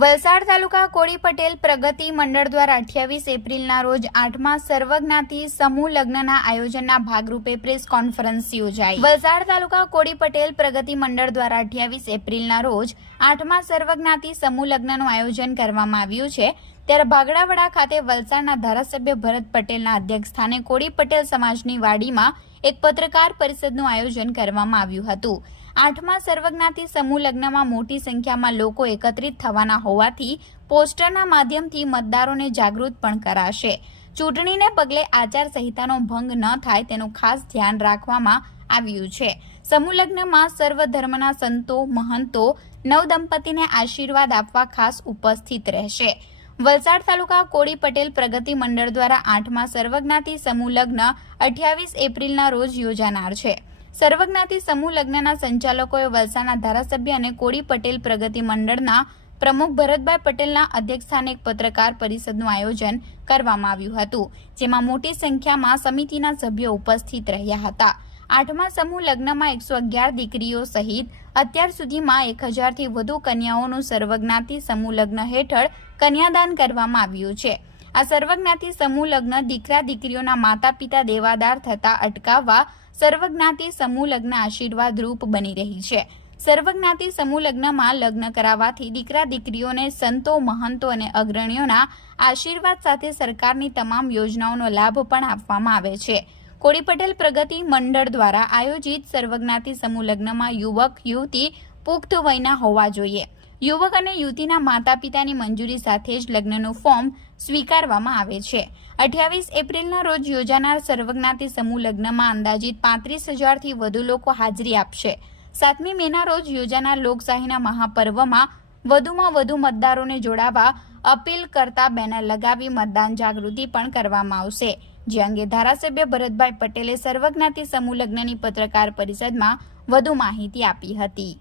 વલસાડ તાલુકા કોળી પટેલ પ્રગતિ મંડળ દ્વારા 28 એપ્રિલના રોજ 8મા સર્વજ્ઞાતિ સમૂહ લગ્નના આયોજનના ભાગરૂપે પ્રેસ કોન્ફરન્સ યોજાઈ। વલસાડ તાલુકા કોળી પટેલ પ્રગતિ મંડળ દ્વારા 28 એપ્રિલના રોજ 8મા સર્વજ્ઞાતિ સમૂહ લગ્નનું આયોજન કરવામાં આવ્યું છે। ત્યારે ભાગડાવાડા ખાતે વલસાડના ધારાસભ્ય ભરત પટેલના અધ્યક્ષસ્થાને કોળી પટેલ સમાજની વાડીમાં એક પત્રકાર પરિષદનું આયોજન કરવામાં આવ્યું હતું। 8મા સર્વજ્ઞાતિ સમૂહ લગ્નમાં મોટી સંખ્યામાં લોકો એકત્રિત થવાના હોવાથી પોસ્ટરના માધ્યમથી મતદારોને જાગૃત પણ કરાશે। ચૂંટણીને પગલે આચારસંહિતાનો ભંગ ન થાય તેનું ખાસ ધ્યાન રાખવામાં આવ્યું છે। સમૂહ લગ્નમાં સર્વ ધર્મના સંતો મહંતો નવદંપતીને આશીર્વાદ આપવા ખાસ ઉપસ્થિત રહેશે। વલસાડ તાલુકા કોળી પટેલ પ્રગતિ મંડળ દ્વારા 8મા સર્વજ્ઞાતિ સમૂહ લગ્ન 28 એપ્રિલના રોજ યોજાનાર છે। સર્વજ્ઞાતિ સમૂહ લગ્નના સંચાલકોએ વલસાડના ધારાસભ્ય અને કોળી પટેલ પ્રગતિ મંડળના પ્રમુખ ભરતભાઈ પટેલના અધ્યક્ષસ્થાને એક પત્રકાર પરિષદનું આયોજન કરવામાં આવ્યું હતું, જેમાં મોટી સંખ્યામાં સમિતિના સભ્યો ઉપસ્થિત રહ્યા હતા। 8મા સમૂહ લગ્નમાં 111 દીકરીઓ સહિત અત્યાર સુધીમાં 1000થી વધુ કન્યાઓનું સર્વજ્ઞાતિ સમૂહ લગ્ન હેઠળ કન્યાદાન કરવામાં આવ્યું છે। આ સર્વજ્ઞાતિ સમૂહ લગ્ન દીકરા દીકરીઓના માતા પિતા દેવાદાર થતા અટકાવવા સર્વજ્ઞાતિ સમૂહ લગ્ન આશીર્વાદરૂપ બની રહી છે। સર્વજ્ઞાતિ સમૂહ લગ્નમાં લગ્ન કરાવવાથી દીકરા દીકરીઓને સંતો મહંતો અને અગ્રણીઓના આશીર્વાદ સાથે સરકારની તમામ યોજનાઓનો લાભ પણ આપવામાં આવે છે। કોળી પટેલ પ્રગતિ મંડળ દ્વારા આયોજિત સર્વજ્ઞાતિ સમૂહ લગ્નમાં યુવક યુવતી પુખ્ત વયના હોવા જોઈએ। યુવક અને યુવતીના માતા પિતાની મંજૂરી સાથે જ લગ્નનું ફોર્મ સ્વીકારવામાં આવે છે। 28 એપ્રિલના રોજ યોજાનાર સર્વજ્ઞાતિ સમૂહ લગ્નમાં અંદાજિત 35,000થી વધુ લોકો હાજરી આપશે। 7મી મેના રોજ યોજાનાર લોકશાહીના મહાપર્વમાં વધુમાં વધુ મતદારોને જોડાવા અપીલ કરતા બેનર લગાવી મતદાન જાગૃતિ પણ કરવામાં આવશે। જે અંગે ધારાસભ્ય ભરતભાઈ પટેલે સર્વજ્ઞાતિ સમૂહ લગ્નની પત્રકાર પરિષદમાં વધુ માહિતી આપી હતી।